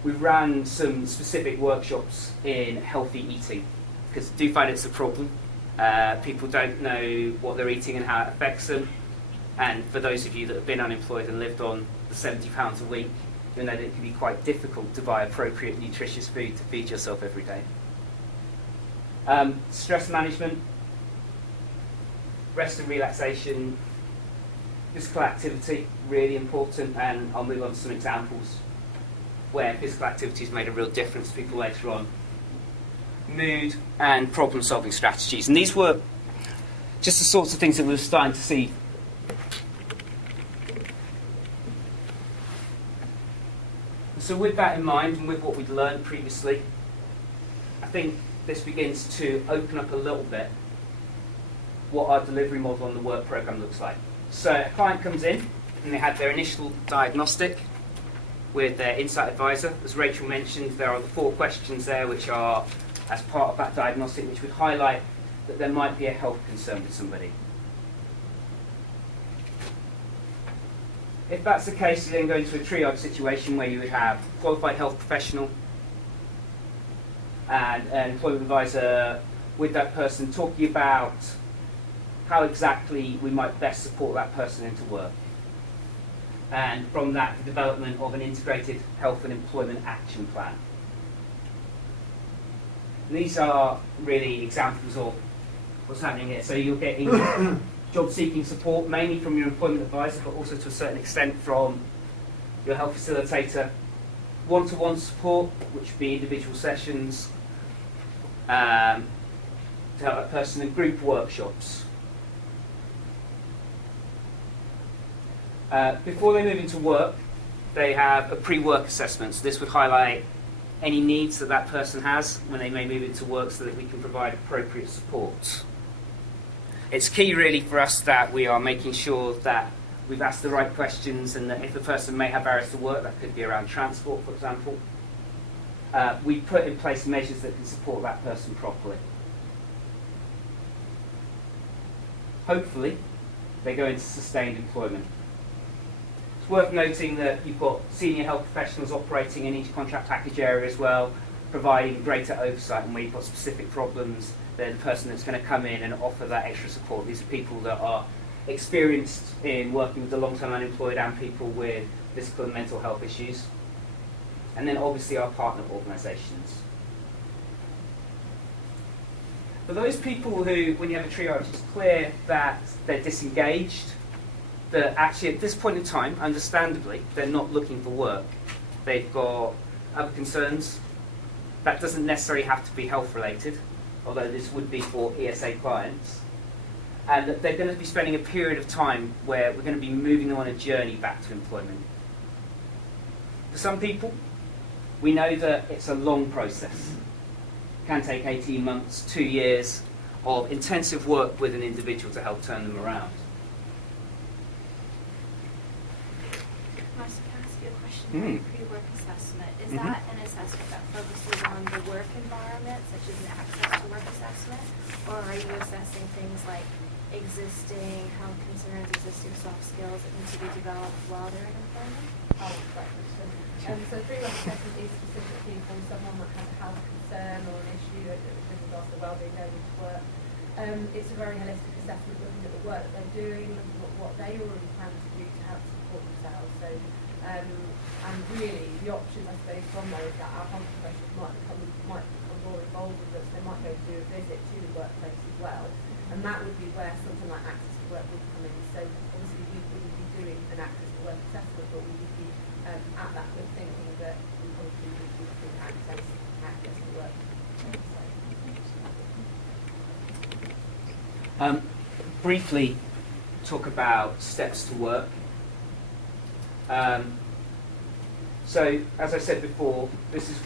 we ran some specific workshops in healthy eating, because I do find it's a problem. People don't know what they're eating and how it affects them, and for those of you that have been unemployed and lived on the £70 a week, you know that it can be quite difficult to buy appropriate nutritious food to feed yourself every day. Stress management, rest and relaxation, physical activity, really important, and I'll move on to some examples where physical activity has made a real difference to people later on. Mood and problem-solving strategies, and these were just the sorts of things that we were starting to see. So with that in mind, and with what we'd learned previously, I think this begins to open up a little bit what our delivery model on the work programme looks like. So a client comes in and they had their initial diagnostic with their insight advisor. As Rachel mentioned, there are the 4 questions there which are as part of that diagnostic, which would highlight that there might be a health concern with somebody. If that's the case, you then go into a triage situation where you would have a qualified health professional and an employment advisor with that person talking about how exactly we might best support that person into work. And from that, the development of an integrated health and employment action plan. And these are really examples of what's happening here. So you're getting job-seeking support, mainly from your employment advisor, but also to a certain extent from your health facilitator. One-to-one support, which would be individual sessions, to help that person, in group workshops. Before they move into work, they have a pre-work assessment. So this would highlight any needs that that person has when they may move into work so that we can provide appropriate support. It's key really for us that we are making sure that we've asked the right questions, and that if the person may have barriers to work, that could be around transport, for example, we put in place measures that can support that person properly. Hopefully, they go into sustained employment. It's worth noting that you've got senior health professionals operating in each contract package area as well, providing greater oversight, and where you've got specific problems, they're the person that's going to come in and offer that extra support. These are people that are experienced in working with the long-term unemployed and people with physical and mental health issues. And then obviously our partner organisations. For those people who, when you have a triage, it's clear that they're disengaged, that actually at this point in time, understandably, they're not looking for work. They've got other concerns. That doesn't necessarily have to be health related, although this would be for ESA clients. And that they're going to be spending a period of time where we're going to be moving them on a journey back to employment. For some people, we know that it's a long process. It can take 18 months, 2 years of intensive work with an individual to help turn them around. Marcia, can I ask you a question about pre-work assessment? Is that an assessment that focuses on the work environment, such as an access to work assessment? Or are you assessing things like existing health concerns, existing soft skills that need to be developed while they're in employment? Oh, great question. So 3 months assessment is specifically for someone that has a health concern or an issue with regards to well-being going into work. It's a very holistic assessment, looking at the work that they're doing, looking at what they already plan to do to help support themselves. So, and really, the options, I suppose, from those that our health professionals might become more involved with us. They might go do a visit to the workplace as well, and that would be where something like access to work would come in. So, obviously, we wouldn't be doing an access to work assessment, but we would be at that point thinking that we probably would do access to work. Briefly talk about steps to work. So, as I said before, this is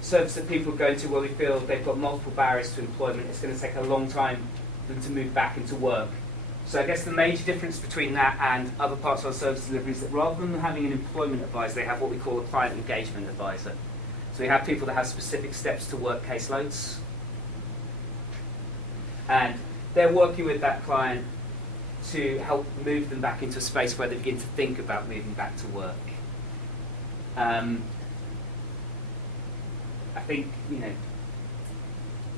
service that people go to where we feel they've got multiple barriers to employment. It's going to take a long time for them to move back into work. So I guess the major difference between that and other parts of our service delivery is that rather than having an employment advisor, they have what we call a client engagement advisor. So we have people that have specific steps to work caseloads. And they're working with that client to help move them back into a space where they begin to think about moving back to work. I think,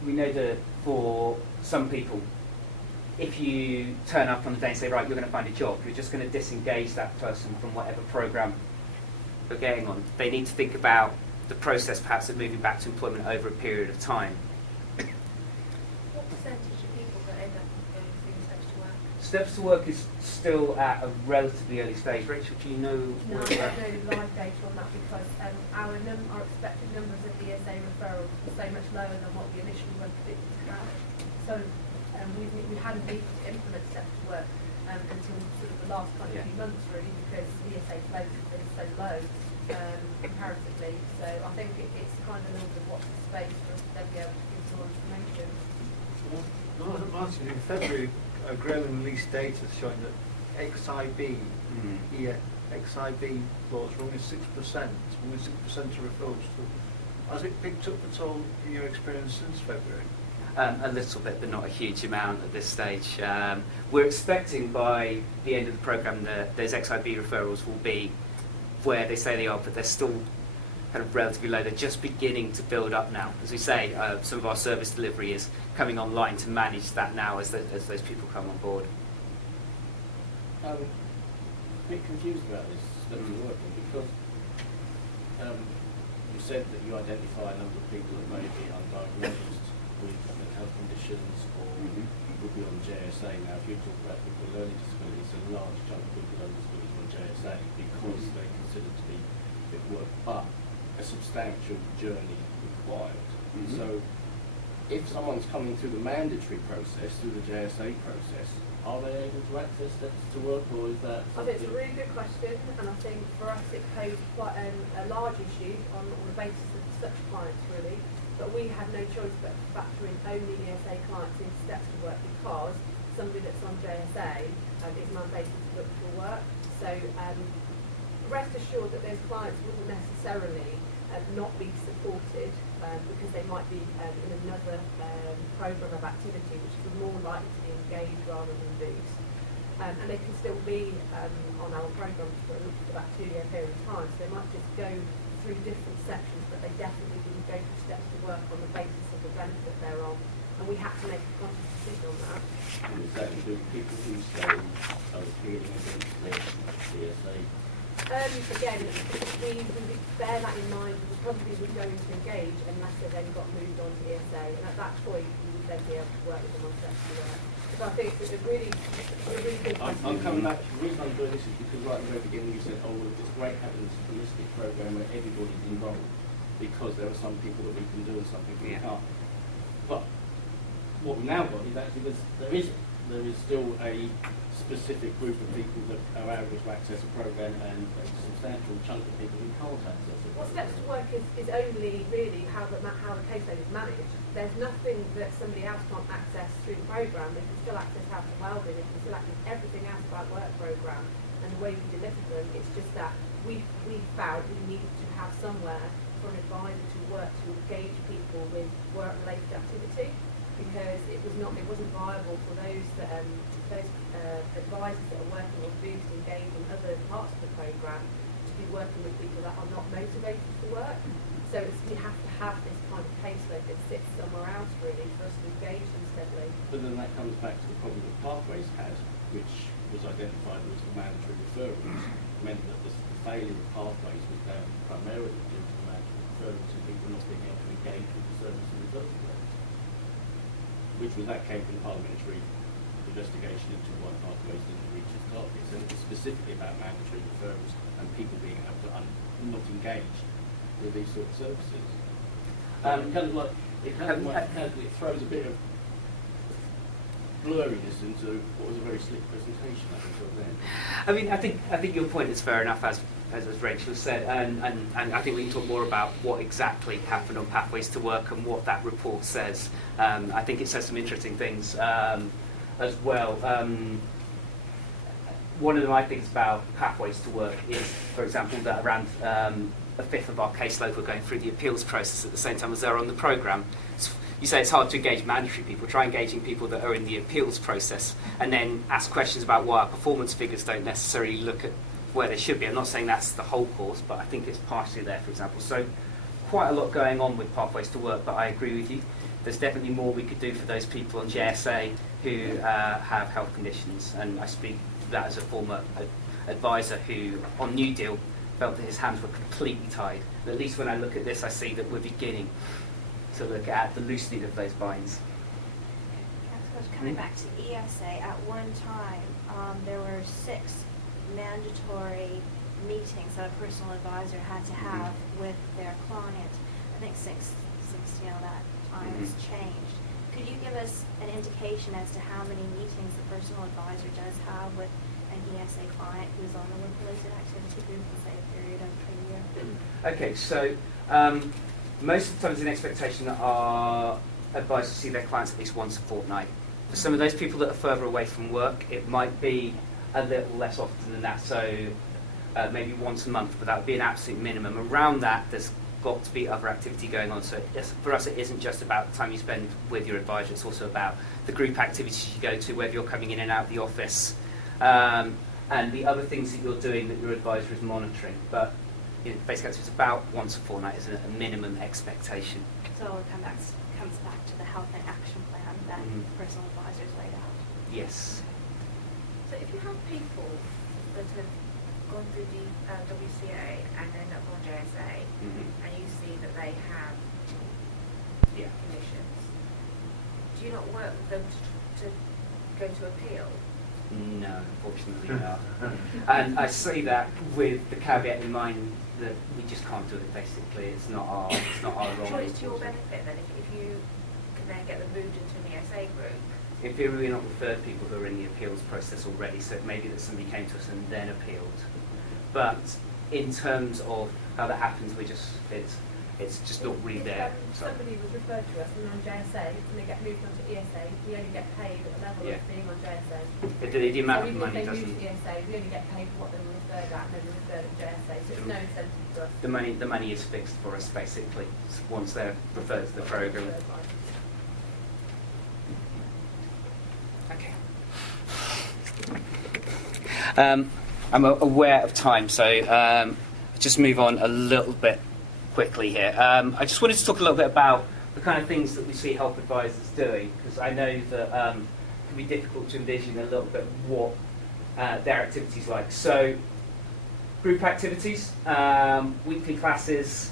we know that for some people, if you turn up on the day and say, right, you're going to find a job, you're just going to disengage that person from whatever program they're getting on. They need to think about the process, perhaps, of moving back to employment over a period of time. What percentage of people that end up going through steps to work? Steps to work is still at a relatively early stage. Rachel, do you know? No, I don't know live data on that because our expected numbers of ESA referrals were so much lower than what we initially were predicted to have. So we hadn't been able to implement steps to work until sort of the last few months really, because ESA flows have been so low comparatively. So I think it's kind of a little bit watch the space for us to then be able to give some more information. Martin, in February, Graham released data showing that XIB flows were only 6%, only 6% of referrals. Has it picked up at all in your experience since February? A little bit, but not a huge amount at this stage. We're expecting by the end of the programme that those XIB referrals will be where they say they are, but they're still kind of relatively low. They're just beginning to build up now. As we say, some of our service delivery is coming online to manage that now as those people come on board. I'm a bit confused about this steps to work because you said that you identify a number of people that may be undiagnosed with mental health conditions or would be on JSA. Now, if you talk about people with learning disabilities, a large chunk of people with learning disabilities are on JSA because they're considered to be fit work, but a substantial journey required. So, if someone's coming through the mandatory process, through the JSA process, are they able to access steps to work, or is that I think it's a really good question, and I think for us it posed quite a large issue on the basis of such clients really. But we had no choice but to factor in only ESA clients into steps to work because somebody that's on JSA is mandated to look for work. So rest assured that those clients wouldn't necessarily not be supported because they might be in another programme of activity which is more likely to be engaged rather than boost. And they can still be on our programme for that 2-year period of time. So they might just go through different sections, but they definitely didn't go through steps to work on the basis of the benefit they're on. And we had to make a conscious decision on that. And does that include people who say are appealing against the CSA? Again, we bear that in mind. We probably would go into engage unless they then got moved on to ESA, and at that point we would then be able to work with them on steps to work. Because I think it's a really good question. I'm coming back. The reason I'm doing this is because right at the very beginning you said, oh, it's great having this holistic program where everybody's involved because there are some people that we can do and some people we can't. But what we've now got is actually there is still a specific group of people that are able to access a program and a substantial chunk of people who can't access it. What steps to work is only really how the caseload is managed. There's nothing that somebody else can't access through the programme. They can still access health and wellbeing. They can still access everything else about work programme and the way we deliver them. It's just that we found we needed to have somewhere for an advisor to work to engage people with work-related activity. because it wasn't viable for those advisors that are working on Boost engaged in other parts of the programme to be working with people that are not motivated to work. So you have to have this kind of caseload that sits somewhere else really for us to engage them steadily. But then that comes back to the problem that Pathways had, which was identified as the mandatory referrals, meant that the failure of Pathways was down primarily due to the mandatory referrals and people not being able to engage with the service as a result of that. That came from parliamentary investigation into why Pathways didn't reach its targets, and it was specifically about mandatory referrals and people being able to not engage with these sort of services. It throws a bit of blurriness into what was a very slick presentation up until then. I mean, I think your point is fair enough, as Rachel said, and I think we can talk more about what exactly happened on Pathways to Work and what that report says. I think it says some interesting things as well. One of my things about Pathways to Work is, for example, that around a fifth of our caseload were going through the appeals process at the same time as they're on the programme. You say it's hard to engage mandatory people. Try engaging people that are in the appeals process and then ask questions about why our performance figures don't necessarily look at where they should be. I'm not saying that's the whole cause, but I think it's partially there, for example. So quite a lot going on with Pathways to Work, but I agree with you. There's definitely more we could do for those people on JSA who have health conditions. And I speak to that as a former advisor who, on New Deal, felt that his hands were completely tied. But at least when I look at this, I see that we're beginning to look at the loosening of those binds. Coming back to ESA, at one time there were 6 mandatory meetings that a personal advisor had to have with their client. I think since that time has changed. Could you give us an indication as to how many meetings the personal advisor does have with an ESA client who's on the work-related activity group in, say, a period of a year? Okay, so most of the time there's an expectation that our advisors see their clients at least once a fortnight. For some of those people that are further away from work, it might be a little less often than that, so maybe once a month, but that would be an absolute minimum. Around that, there's got to be other activity going on. So for us, it isn't just about the time you spend with your advisor, it's also about the group activities you go to, whether you're coming in and out of the office, and the other things that you're doing that your advisor is monitoring. But basically, it's about once a fortnight is a minimum expectation. So it comes back to the health and action plan that personal advisors laid out. Yes. So if you have people that have gone through the WCA and end up on JSA, and you see that they have conditions, do you not work with them to go to appeal? No, unfortunately not. And I say that with the caveat in mind that we just can't do it. Basically, it's not our role. Sure, it's to your benefit then if you can then get them moved into an ESA group. In theory, we're not referred people who are in the appeals process already, so it may be that somebody came to us and then appealed. But in terms of how that happens, it's just not really there. Somebody was referred to us and on JSA, and they get moved onto ESA, we only get paid at the level of being on JSA. The amount so of money if they doesn't. move to ESA, we only get paid for what they were referred at, and then we're referred at JSA, so it's no incentive for us. The money is fixed for us basically once they're referred to the programme. Okay. I'm aware of time, so I'll just move on a little bit quickly here. I just wanted to talk a little bit about the kind of things that we see health advisors doing, because I know that it can be difficult to envision a little bit what their activities like. So, group activities, weekly classes,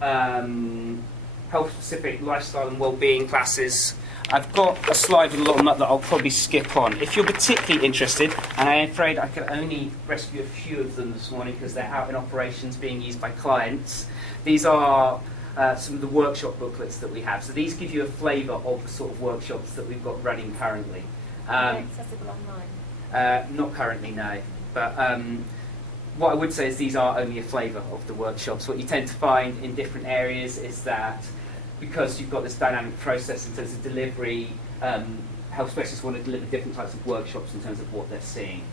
health-specific lifestyle and well-being classes. I've got a slide with a lot of that I'll probably skip on. If you're particularly interested, and I'm afraid I can only rescue a few of them this morning because they're out in operations being used by clients, these are some of the workshop booklets that we have. So these give you a flavour of the sort of workshops that we've got running currently. Are they accessible online? Not currently, no. But what I would say is these are only a flavour of the workshops. What you tend to find in different areas is that because you've got this dynamic process in terms of delivery, health specialists want to deliver different types of workshops in terms of what they're seeing.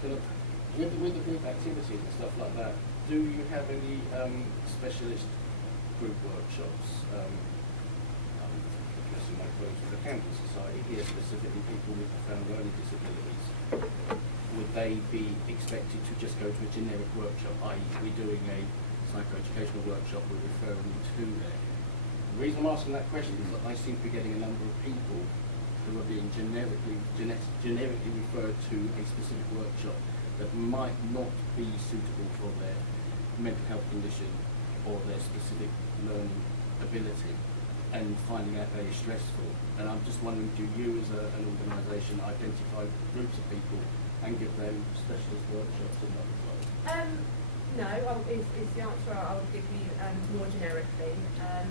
With the group activities and stuff like that, do you have any specialist group workshops some of my colleagues with the Accounting Society, here specifically people with profound learning disabilities, would they be expected to just go to a generic workshop, i.e. we're doing a psychoeducational workshop, we're referring them to there? The reason I'm asking that question is that I seem to be getting a number of people who are being generically referred to a specific workshop that might not be suitable for their mental health condition or their specific learning ability, and finding that very stressful. And I'm just wondering, do you as an organisation identify groups of people and give them specialist workshops and that as well? No, is the answer I would give you more generically. And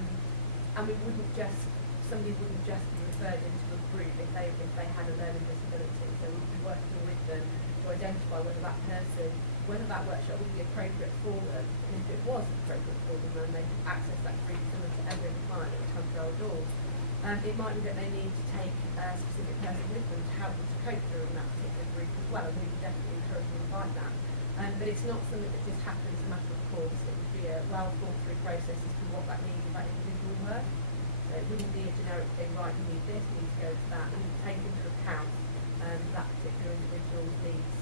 somebody wouldn't just be referred into a group if they had a learning disability. So we'd be working with them to identify whether that workshop would be appropriate for them, and if it was appropriate for them, then they could access that group similar to every client that would come through our doors. It might be that they need to take a specific person with them to help them to cope during that particular group as well, and we would definitely encourage them to invite that. But it's not something that just happens as a matter of course. It would be a well thought through process as to what that needs of that individual work. So it wouldn't be a generic thing, right, you need this, you need to go to that, and take into account that particular individual's needs.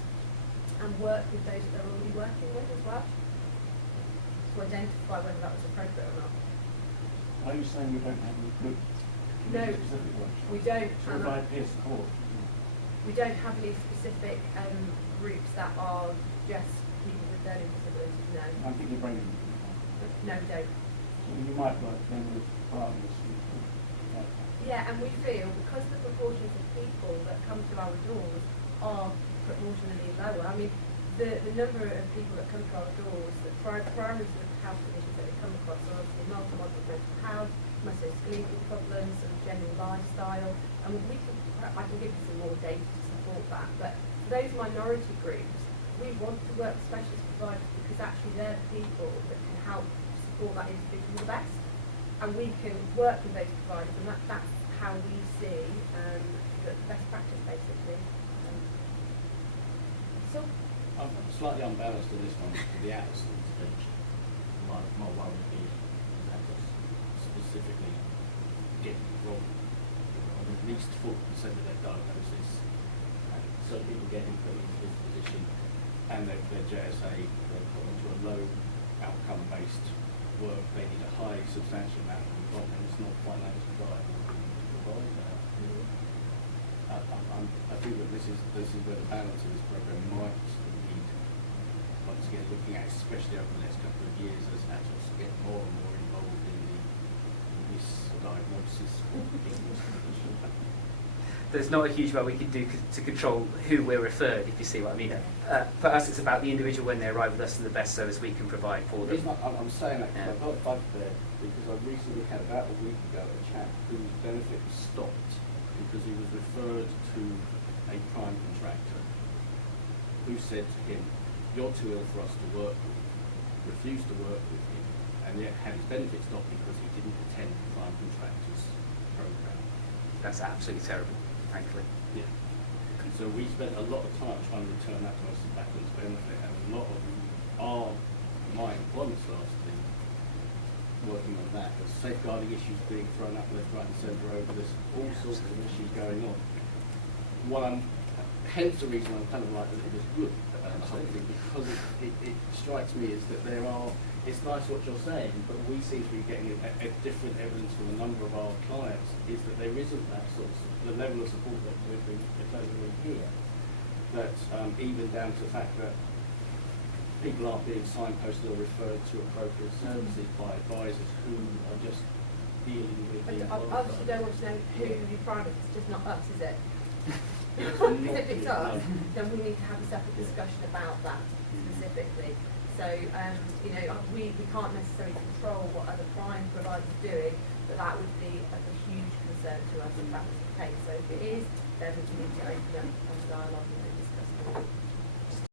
And work with those that they're already working with as well, to identify whether that was appropriate or not. Are you saying we don't have any group No, specific workshops? we don't. To provide peer support? We don't have any specific groups that are just people with learning disabilities, no. I'm thinking bringing them. No, we don't. So you might work then with partners. Yeah, and we feel because the proportions of people that come to our doors are proportionally lower. I mean, the number of people that come to our doors, the primary sort of health conditions that we come across are obviously multi-moderate mental health, musculoskeletal problems, and general lifestyle. And I can give you some more data to support that. But for those minority groups, we want to work with specialist providers because actually they're the people that can help support that individual the best. And we can work with those providers, and that's how we see the best practice, basically. So, I'm slightly unbalanced to this one, to the Atlas speech. My worry would be that specifically get wrong on at least 40% of their diagnosis, and so people getting put into this position, and their JSA, they're put into a low outcome-based work, they need a high substantial amount of involvement, it's not financially viable to provide that. I think that this is where the balance of this program might need, once again, looking at, especially over the next couple of years, as adults get more and more involved in the misdiagnosis of English condition. There's not a huge amount we can do to control who we're referred, if you see what I mean. For us, it's about the individual when they arrive with us and the best service we can provide for them. I'm saying that because I've got a bug there, because I recently had, about a week ago, a chap whose benefit was stopped because he was referred to a prime contractor who said to him, "You're too ill for us to work with," refused to work with him, and yet had his benefit stopped because he didn't attend the prime contractor's program. That's absolutely terrible, thankfully. Yeah. And so we spent a lot of time trying to return that to us back as benefit, and a lot of my employment staff team working on that. There's safeguarding issues being thrown up left, right and centre over this, all sorts of issues going on. Hence the reason I'm kind of like a little bit good about something, because it strikes me is that it's nice what you're saying, but we seem to be getting a different evidence from a number of our clients, is that there isn't that sort of, the level of support that we've been delivering here, that even down to the fact that people aren't being signposted or referred to appropriate services by advisors who are just dealing with the... I obviously don't want to know who your private is, just not us, is it? Because if it's us, then we need to have a separate discussion about that specifically. So, we can't necessarily control what other prime providers are doing, but that would be of a huge concern to us if that was the case. So if it is, then we need to open up a dialogue and discuss it.